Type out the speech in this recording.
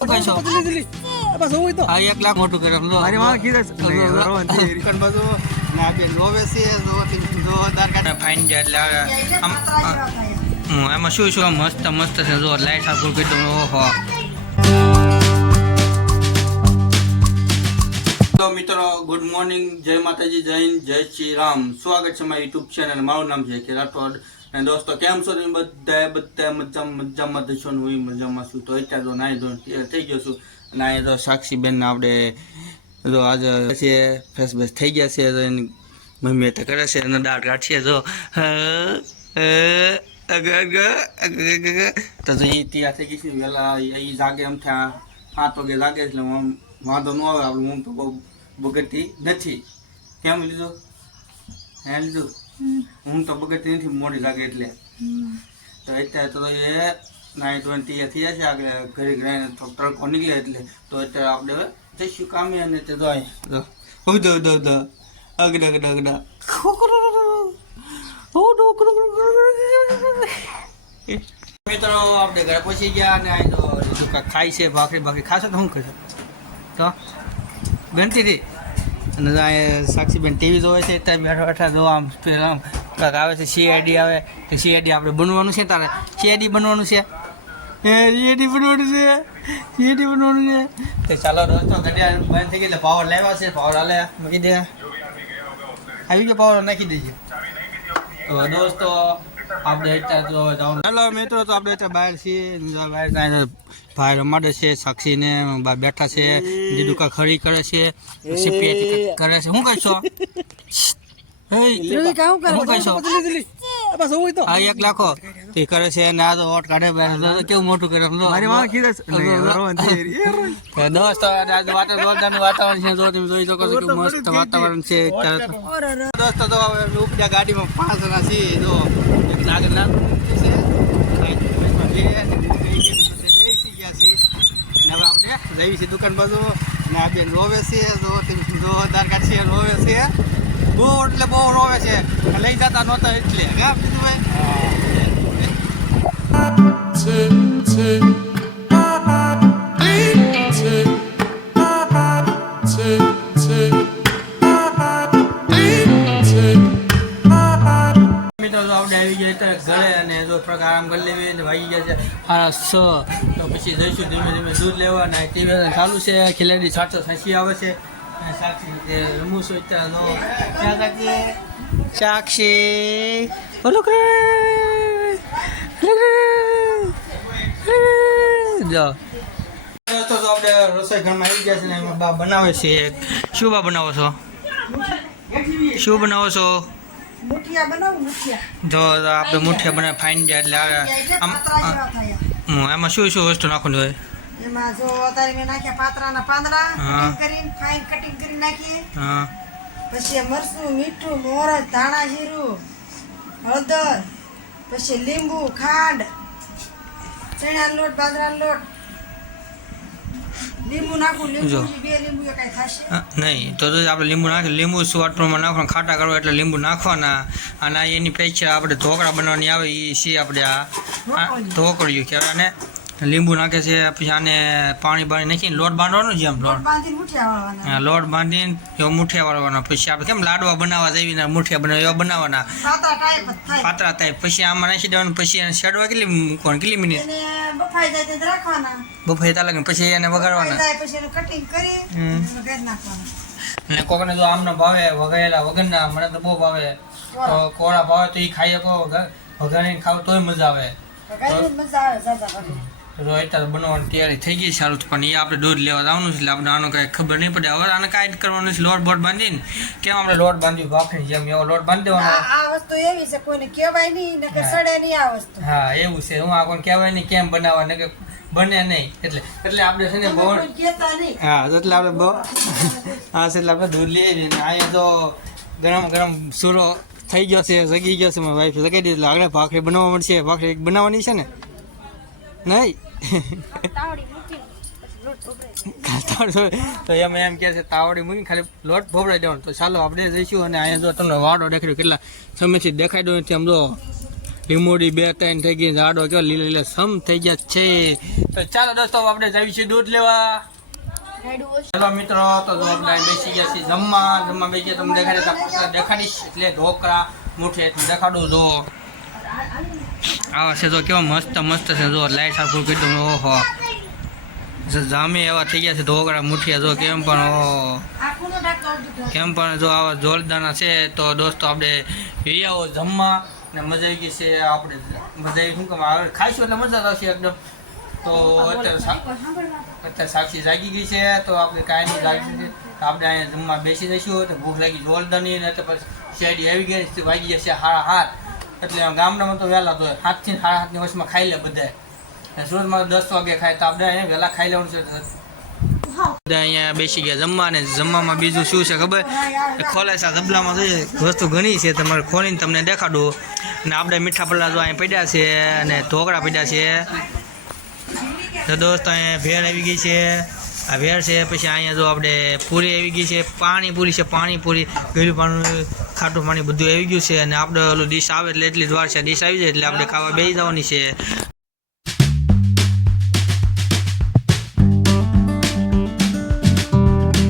એક લાખ મોટું એમાં શું શું મસ્ત મસ્ત છે જો લાઈટ આખું કીધું ઓહો તો મિત્રો. ગુડ મોર્નિંગ જય માતાજી જય હિન્દ જય શ્રી રામ. સ્વાગત છે મારી યુટ્યુબ ચેનલ મારું નામ છે કે રાઠોડ અને દોસ્તો, કેમ છો તમે બધા બધા મજા, મજામાં છો ને હું મજામાં છું. તો અત્યારે તો નાઈ ધોઈ થઈ ગયો છું. અને આ તો સાક્ષીબેન આપણે જો આજે છે ફેસ બેસ થઈ ગયા છે, તો એની મમ્મી તો કરે છે, અને દાળ કાઢશે. તો જો એ તૈયાર થઈ ગઈ છે. વહેલા એ જાગે એમ થયા, સાત વાગે જાગે એટલે આમ વાંધો ન આવે. આપણે હું તો બહુ બગડતી નથી. કેમ લીધું? હે, લીધું? હું તો બગડતી મોડી લાગે એટલે. તો અત્યારે તો એ નાઇન ટ્વેન્ટી થયા છે, આગળ ઘરે ઘરે તડકો નીકળે એટલે તો અત્યારે આપણે જઈશું કામે અને તે તો અહીં. દો દો દો અગડા અગડા અગડા. મિત્રો, આપણે ઘરે પહોંચી ગયા અને અહીં તો ખાય છે, ભાખરી ભાખરી ખાશો તો શું કરશો તો? ગણતી અને સાક્ષીબેન ટીવી જોવે છે, ત્યાં બેઠા બેઠા જોવા આમ આમ કાંઈક આવે છે સીઆઈડી આવે, તો સીઆઈડી આપણે બનવાનું છે તારે? સીઆઈડી બનવાનું છે? એ સીઆઈડી બનવાનું છે સીઆઈડી બનવાનું છે. તો ચાલો રસ્તો ઘડિયાળ બંધ થઈ ગઈ એટલે પાવર લાવ્યા છે પાવર હાલે મૂકી દે. આવી ગયો પાવર નાખી દેજે. તો દોસ્તો આપણે અત્યારે તો જવાનું. હેલો મિત્રો તો આપણે અત્યારે બહાર છીએ. બહાર કાંઈ ભાઈ રમાડે છે સાક્ષીને ને બેઠા છે દીદુકા ખરી કરે છે કરે છે. શું કહીશો? શું કહીશો? હા એક લાખો. તે કરે છે ને આ તો વોટ કાઢે બહાર. કેવું મોટું કરે મારી માં કીધું નહીં, બરોબર નથી. તો દોસ્તો આજે વાતા જોરદારનું વાતાવરણ છે જો તમે જોઈ શકો છો કે મસ્ત વાતાવરણ છે. દોસ્તો તો ઉપજા ગાડીમાં પાંચ જણા છીએ જો. એક નાગ છે. હવે આપણે જઈએ છીએ દુકાન બાજુ. ને આ બેન રોવે છે જો છે રોવે છે. બહુ એટલે બહુ રોવે છે. લઈ જતા નહોતા એટલે કામ કીધું મિત્રો ઘરે અને જો પ્રકાર કરી લેવી અને વાગી ગયા છે સાડા છ તો પછી જઈશું ધીમે ધીમે દૂધ લેવા અને ટીવી ચાલુ છે ખિલાડી સાચો સાચી આવે છે સાક્ષી રમું છું અત્યારે સાક્ષી બોલો કે. જો. તો આપણે રસોઈ ઘરમાં આવી ગયા છે ને એમાં બા બનાવે છે શું બા બનાવો છો? શું બનાવો છો? મુઠિયા જો આપણે મુઠ્ઠી બનાવે ફાઇન જાય એટલે આ- આમ એમાં શું શું વસ્તુ નાખવાનું હોય? એમાં જો અત્યારે મેં નાખ્યા પાતરાના પાંદડા હા. કટિંગ કરીને ફાઈન કટિંગ કરી નાખીએ. હા. પછી મરચું મીઠું મોરજ ધાણા જીરું હળદર પછી લીંબુ ખાંડ ચણાનો લોટ બાજરાનો લોટ. લીંબુ નાખું લીંબુ બે લીંબુ કાંઈ થશે. નહીં તો આપણે લીંબુ નાખી લીંબુ સ્વાદ પ્રમાણે નાખવાનું ખાટા કરવા એટલે લીંબુ નાખવાના. અને એની પેચા આપણે ઢોકળા બનાવવાની આવે એ છે આપણે આ ઢોકળિયું કહેવાય. અને લીંબુ નાખે છે પછી આને પાણી બાણી નાખીને લોટ બાંધવાનો છે એમ લોટ. લોટ બાંધીને મુઠિયા વાળવાના. હા, લોટ બાંધીને એવો મુઠિયા વાળવાના. પછી આપણે કેમ લાડવા બનાવવા જઈએ ને મુઠિયા બનાવ એવા બનાવવાના. પાતરા ટાઈપ થાય. પાતળા થાય પછી આમાં નાખી દેવાનું પછી એને શેડવા કેટલી મૂકવાનું કેટલી મિનિટ બફાઈ જાય તે રાખવાના. બફાઈ તા લાગે પછી એને વગાડવાના અને કોકને જો આમના ભાવે વગાડેલા વગરના મને તો બહુ ભાવે. તો કોળા ભાવે તો એ ખાઈ શકો વઘારીને ખાવ તોય મજા આવે. મજા આવે અત્યારે બનાવવાની તૈયારી થઈ ગઈ સારું પણ એ આપણે દૂધ લેવા જવાનું છે એટલે આપણે આનો કાંઈ ખબર નહીં પડે. હવે આને કાંઈ કરવાનું છે લોટ બોટ બાંધીને. કેમ આપણે લોટ બાંધ્યું? ભાખરી જેમ એવો લોટ બાંધી દેવાનો. આ વસ્તુ એવી છે કોઈને કહેવાય નહીં ને સડે નહીં આ વસ્તુ. હા એવું છે. હું આ કોઈ કહેવાય નહીં કેમ બનાવવા ને બને નહીં. એટલે એટલે આપણે છે ને બહુ હા એટલે આપણે બહુ હા એટલે આપણે દૂધ લઈએ છીએ અહીંયા તો ગરમ ગરમ સૂરો થઈ ગયો છે જગી ગયો છે મારી વાઈફ જગાઈ દીધી. એટલે આગળ ભાખરી બનાવવા મળશે. ભાખરી બનાવવાની છે ને? નહીં? તો એમ એમ કે છે તાવડી મૂકીને ખાલી લોટ ભોભરાઈ દેવાનો. તો ચાલો આપણે જઈશું અને અહીંયા જો તમને વાડો દેખાડ્યો કેટલા સમયથી દેખાડ્યો નથી આમ જો. લીમોડી બે ત્રણ થઈ ગઈ ઝાડો કયો લીલા લીલા સમ થઈ ગયા છે. તો ચાલો દોસ્તો આપણે જઈએ છીએ દૂધ લેવા. ચાલો મિત્રો તો આપણે બેસી ગયા છીએ જમવા. જમવા બેસી તમને દેખાડે દેખાડીશ. એટલે ઢોકળા મુઠે દેખાડું જો. આવા છે જો કેવા મસ્ત મસ્ત છે જો લાઈટ સરખું કીધું, ઓહો. જામે એવા થઈ ગયા છે ઢોકળા, મુઠિયા, જો કેમ પણ, ઓહો. કેમ પણ જો આવા જોરદારના છે, તો દોસ્તો આપણે આવો જમવા. ને મજા આવી ગઈ છે આપણે. મજા આવી, શું કે હવે ખાઈશું એટલે મજા આવશે એકદમ. તો અત્યારે અત્યારે સાક્ષી જાગી ગઈ છે, તો આપણે કાંઈ નહીં લાગી છે આપણે અહીંયા જમવા બેસી જઈશું, તો ભૂખ લાગી જોરદારની, ને તો પછી શેરડી આવી ગઈ વાગી જશે હાડા હાથ. એટલે ગામડામાં તો વહેલા તો હાથથી ને સાડા હાથની વર્ષમાં ખાઈ લે બધા. સુરતમાં દસ વાગે ખાય તો આપણે અહીંયા વહેલા ખાઈ લેવાનું છે. બધા અહીંયા બેસી ગયા જમવા ને જમવામાં બીજું શું છે ખબર? ખોલે છે જોઈએ વસ્તુ ઘણી છે તમારે ખોલીને તમને દેખાડું. ને આપણે મીઠા પલ્લા જો અહીં પડ્યા છે અને ઢોકળા પડ્યા છે. તો દોસ્ત અહીંયા ભેળ આવી ગઈ છે. આ ભેળ છે પછી અહીંયા જો આપણે પૂરી આવી ગઈ છે પાણીપુરી છે પાણીપુરી. પૂરી ગળ્યું પાણી ખાટું પાણી બધું આવી ગયું છે અને આપણે ઓલું ડીશ આવે એટલે એટલી જ વાર છે. ડીશ આવી જાય એટલે આપણે ખાવા બેસી જવાની છે.